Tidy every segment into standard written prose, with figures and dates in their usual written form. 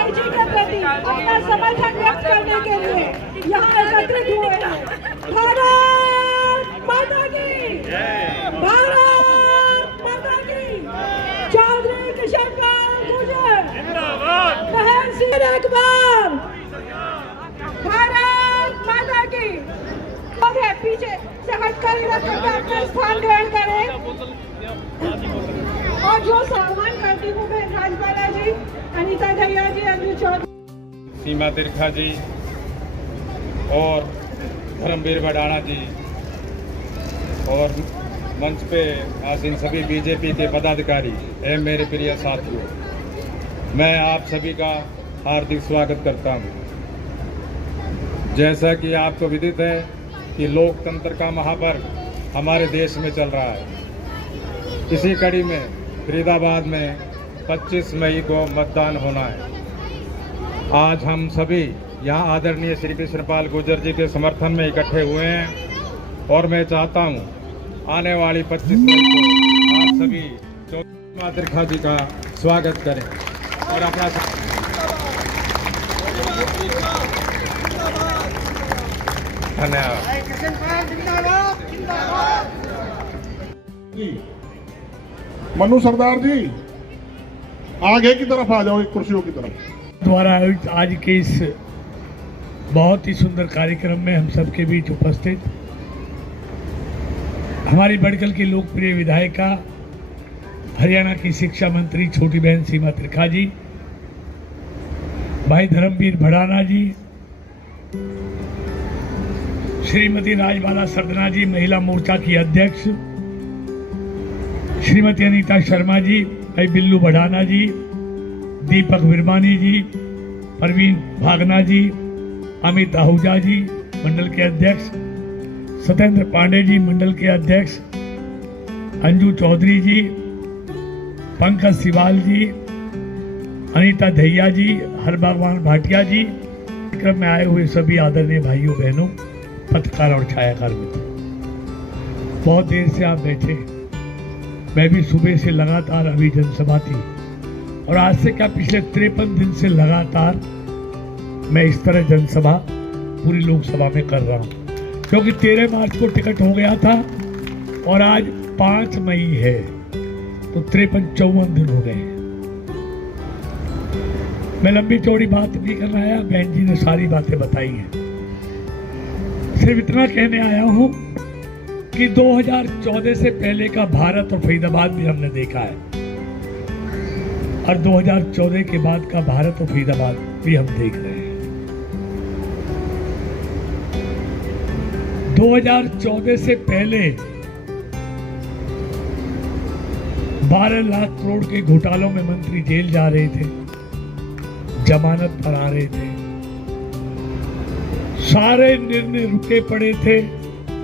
भाई जी के प्रति अपना समर्थन व्यक्त करने के लिए यहाँ एकत्रित हुए हैं। भारत माता की, भारत माता की। चौधरी किशनपाल गुर्जर बहन सिंह एक बार भारत माता की। और पीछे से हटकर अपना स्थान ग्रहण करें और जो सम्मान करती हूँ मैं राजबाला जी, अनीता दहिया जी, अंजू चौधरी, सीमा तिरखा जी और धर्मवीर भड़ाना जी और मंच पे आसीन सभी बीजेपी के पदाधिकारी एवं मेरे प्रिय साथियों, मैं आप सभी का हार्दिक स्वागत करता हूं। जैसा कि आपको विदित है कि लोकतंत्र का महापर्व हमारे देश में चल रहा है। इसी कड़ी में फरीदाबाद में 25 मई को मतदान होना है। आज हम सभी यहाँ आदरणीय श्री कृष्णपाल गुर्जर जी के समर्थन में इकट्ठे हुए हैं और मैं चाहता हूँ आने वाली 25 मई को आप सभी चौधरी तिरखा जी का स्वागत करें और अपना धन्यवाद। मनु सरदार जी आगे की तरफ आ जाओ, कुर्सियों की तरफ। द्वारा आयोजित आज के इस बहुत ही सुंदर कार्यक्रम में हम सबके बीच उपस्थित हमारी बड़कल की लोकप्रिय विधायिका, हरियाणा की शिक्षा मंत्री छोटी बहन सीमा तिरखा जी, भाई धर्मवीर भड़ाना जी, श्रीमती राजबाला सरदना जी महिला मोर्चा की अध्यक्ष, श्रीमती अनीता शर्मा जी, भाई बिल्लू भड़ाना जी, दीपक विरमानी जी, परवीन भागना जी, अमित आहूजा जी मंडल के अध्यक्ष, सत्येंद्र पांडे जी मंडल के अध्यक्ष, अंजू चौधरी जी, पंकज सिवाल जी, अनीता दहिया जी, हरभगवान भाटिया जी, कार्यक्रम में आए हुए सभी आदरणीय भाइयों बहनों, पत्रकार और छायाकार मित्र, बहुत देर से आप बैठे। मैं भी सुबह से लगातार अभी जनसभा थी और आज से क्या पिछले 53 दिन से लगातार मैं इस तरह जनसभा पूरी लोकसभा में कर रहा हूं, क्योंकि 13 मार्च को टिकट हो गया था और आज 5 मई है, तो 53-54 दिन हो गए। मैं लंबी चौड़ी बात नहीं करना आया, बहन जी ने सारी बातें बताई हैं। सिर्फ इतना कहने आया हूं कि 2014 से पहले का भारत और फरीदाबाद भी हमने देखा है और 2014 के बाद का भारत और फरीदाबाद भी हम देख रहे हैं। 2014 से पहले 12 लाख करोड़ के घोटालों में मंत्री जेल जा रहे थे, जमानत पर आ रहे थे, सारे निर्णय रुके पड़े थे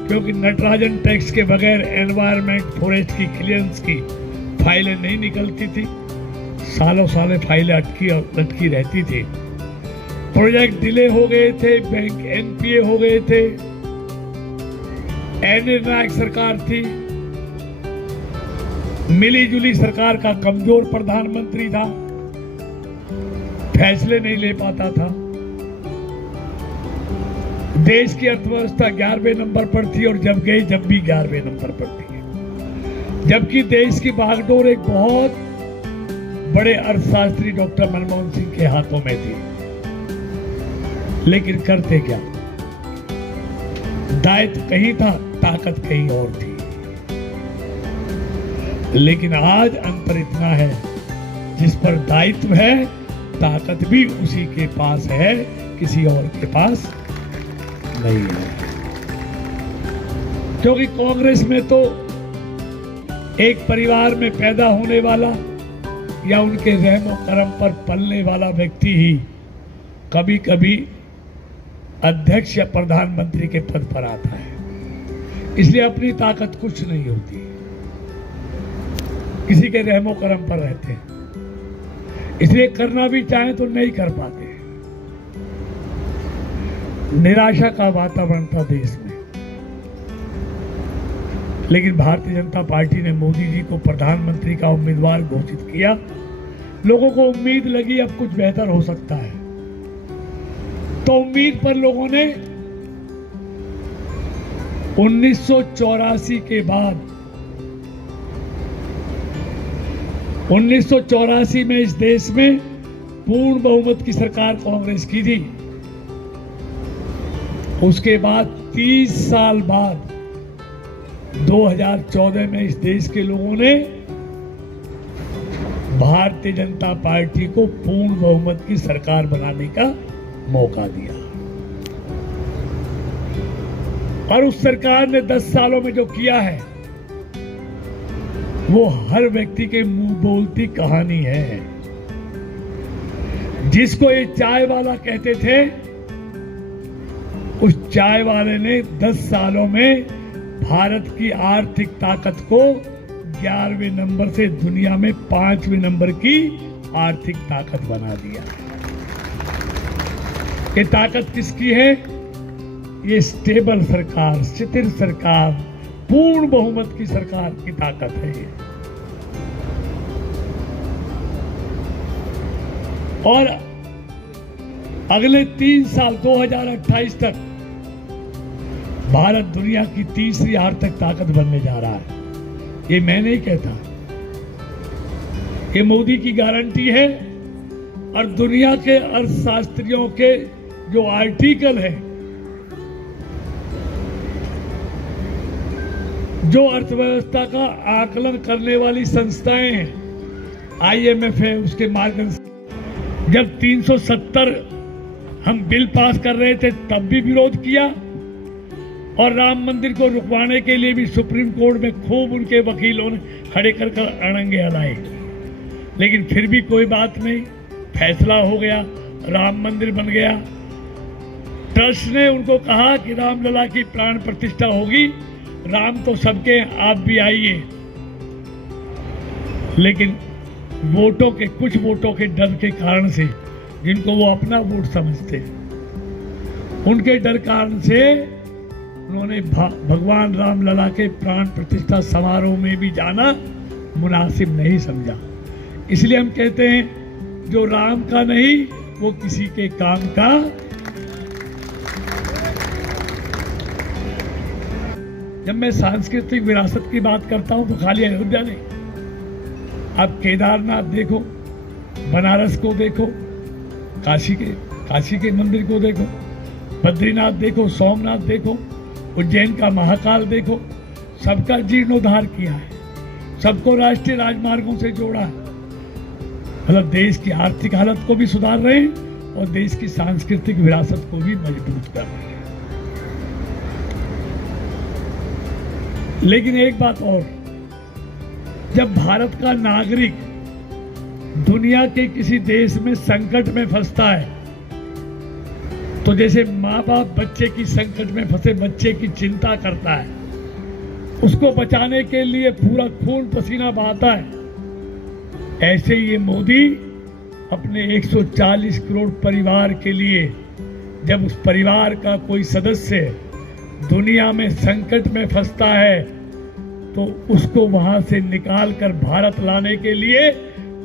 क्योंकि नटराजन टैक्स के बगैर एनवायरमेंट फॉरेस्ट की क्लियरेंस की फाइलें नहीं निकलती थी, सालों साल फाइलें अटकी और लटकी रहती थी, प्रोजेक्ट डिले हो गए थे, बैंक एनपीए हो गए थे, निर्णायक सरकार थी, मिली जुली सरकार का कमजोर प्रधानमंत्री था, फैसले नहीं ले पाता था, देश की अर्थव्यवस्था 11वें नंबर पर थी और जब भी 11वें नंबर पर थी, जबकि देश की बागडोर एक बहुत बड़े अर्थशास्त्री डॉक्टर मनमोहन सिंह के हाथों में थी। लेकिन करते क्या, दायित्व कहीं था, ताकत कहीं और थी। लेकिन आज अंतर इतना है, जिस पर दायित्व है ताकत भी उसी के पास है, किसी और के पास नहीं है। क्योंकि कांग्रेस में तो एक परिवार में पैदा होने वाला या उनके रहमो करम पर पलने वाला व्यक्ति ही कभी कभी अध्यक्ष या प्रधानमंत्री के पद पर आता है, इसलिए अपनी ताकत कुछ नहीं होती, किसी के रहमो करम पर रहते हैं, इसलिए करना भी चाहे तो नहीं कर पाते। निराशा का वातावरण था देश में, लेकिन भारतीय जनता पार्टी ने मोदी जी को प्रधानमंत्री का उम्मीदवार घोषित किया लोगों को उम्मीद लगी अब कुछ बेहतर हो सकता है, तो उम्मीद पर लोगों ने 1984 के बाद 1984 में इस देश में पूर्ण बहुमत की सरकार कांग्रेस की थी। उसके बाद 30 साल बाद 2014 में इस देश के लोगों ने भारतीय जनता पार्टी को पूर्ण बहुमत की सरकार बनाने का मौका दिया। और उस सरकार ने 10 सालों में जो किया है वो हर व्यक्ति के मुंह बोलती कहानी है। जिसको ये चाय वाला कहते थे, उस चाय वाले ने 10 सालों में भारत की आर्थिक ताकत को 11वें नंबर से दुनिया में 5वें नंबर की आर्थिक ताकत बना दिया। ये ताकत किसकी है? ये स्टेबल सरकार, स्थिर सरकार, पूर्ण बहुमत की सरकार की ताकत है ये। और अगले 3 साल 2028 तक भारत दुनिया की तीसरी आर्थिक ताकत बनने जा रहा है। ये मैं नहीं कहता, ये मोदी की गारंटी है। और दुनिया के अर्थशास्त्रियों के जो आर्टिकल है, जो अर्थव्यवस्था का आकलन करने वाली संस्थाएं हैं, IMF है, उसके मार्गदर्शन। जब 370 हम बिल पास कर रहे थे तब भी विरोध किया, और राम मंदिर को रुकवाने के लिए भी सुप्रीम कोर्ट में खूब उनके वकीलों ने खड़े कर अड़ंगे हलाए, लेकिन फिर भी कोई बात नहीं, फैसला हो गया, राम मंदिर बन गया। ट्रस्ट ने उनको कहा कि रामलला की प्राण प्रतिष्ठा होगी, राम तो सबके, आप भी आइए। लेकिन कुछ वोटों के डर के कारण से, जिनको वो अपना वोट समझते, उनके डर कारण से उन्होंने भगवान रामलला के प्राण प्रतिष्ठा समारोह में भी जाना मुनासिब नहीं समझा। इसलिए हम कहते हैं जो राम का नहीं वो किसी के काम का। जब मैं सांस्कृतिक विरासत की बात करता हूं तो खाली अयोध्या नहीं, आप केदारनाथ देखो, बनारस को देखो, काशी के मंदिर को देखो, बद्रीनाथ देखो, सोमनाथ देखो, उज्जैन का महाकाल देखो, सबका जीर्णोद्धार किया है, सबको राष्ट्रीय राजमार्गों से जोड़ा है। मतलब देश की आर्थिक हालत को भी सुधार रहे हैं और देश की सांस्कृतिक विरासत को भी मजबूत कर रहे हैं। लेकिन एक बात और, जब भारत का नागरिक दुनिया के किसी देश में संकट में फंसता है, तो जैसे माँ बाप बच्चे की संकट में फंसे बच्चे की चिंता करता है, उसको बचाने के लिए पूरा खून पसीना बहाता है, ऐसे ही ये मोदी अपने 140 करोड़ परिवार के लिए, जब उस परिवार का कोई सदस्य दुनिया में संकट में फंसता है, तो उसको वहां से निकाल कर भारत लाने के लिए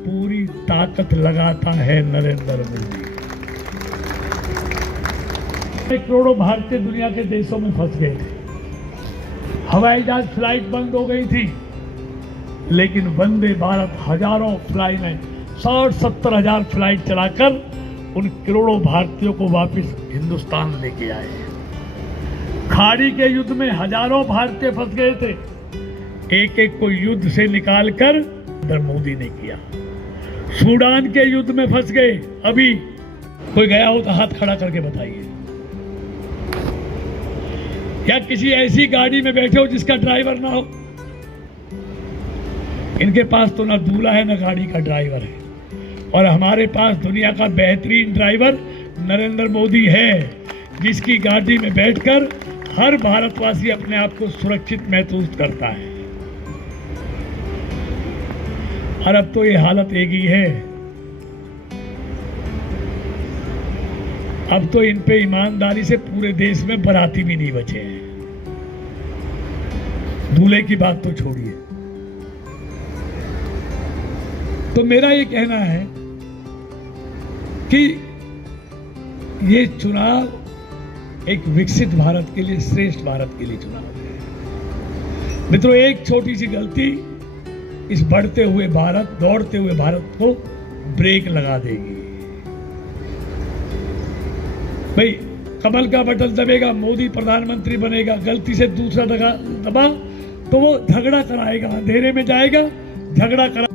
पूरी ताकत लगाता है नरेंद्र मोदी। करोड़ों भारतीय दुनिया के देशों में फंस गए थे, हवाई जहाज फ्लाइट बंद हो गई थी, लेकिन वंदे भारत हजारों फ्लाइट में 60-70 हजार फ्लाइट चलाकर उन करोड़ों भारतीयों को वापस हिंदुस्तान लेके आए। खाड़ी के युद्ध में हजारों भारतीय फंस गए थे, एक एक को युद्ध से निकालकर नरेंद्र मोदी ने किया। सूडान के युद्ध में फंस गए, अभी कोई गया हो तो हाथ खड़ा करके बताइए। या किसी ऐसी गाड़ी में बैठे हो जिसका ड्राइवर ना हो। इनके पास तो ना दूल्हा है ना गाड़ी का ड्राइवर है, और हमारे पास दुनिया का बेहतरीन ड्राइवर नरेंद्र मोदी है, जिसकी गाड़ी में बैठकर हर भारतवासी अपने आप को सुरक्षित महसूस करता है। और अब तो ये हालत एक ही है, अब तो इन पे ईमानदारी से पूरे देश में बाराती भी नहीं बचे हैं। दूल्हे की बात तो छोड़िए, तो मेरा ये कहना है कि ये चुनाव एक विकसित भारत के लिए, श्रेष्ठ भारत के लिए चुनाव है। मित्रों, एक छोटी सी गलती इस बढ़ते हुए भारत, दौड़ते हुए भारत को ब्रेक लगा देगी। भाई, कमल का बटन दबेगा, मोदी प्रधानमंत्री बनेगा, गलती से दूसरा दबा तो वो झगड़ा कराएगा, अंधेरे में जाएगा, झगड़ा करा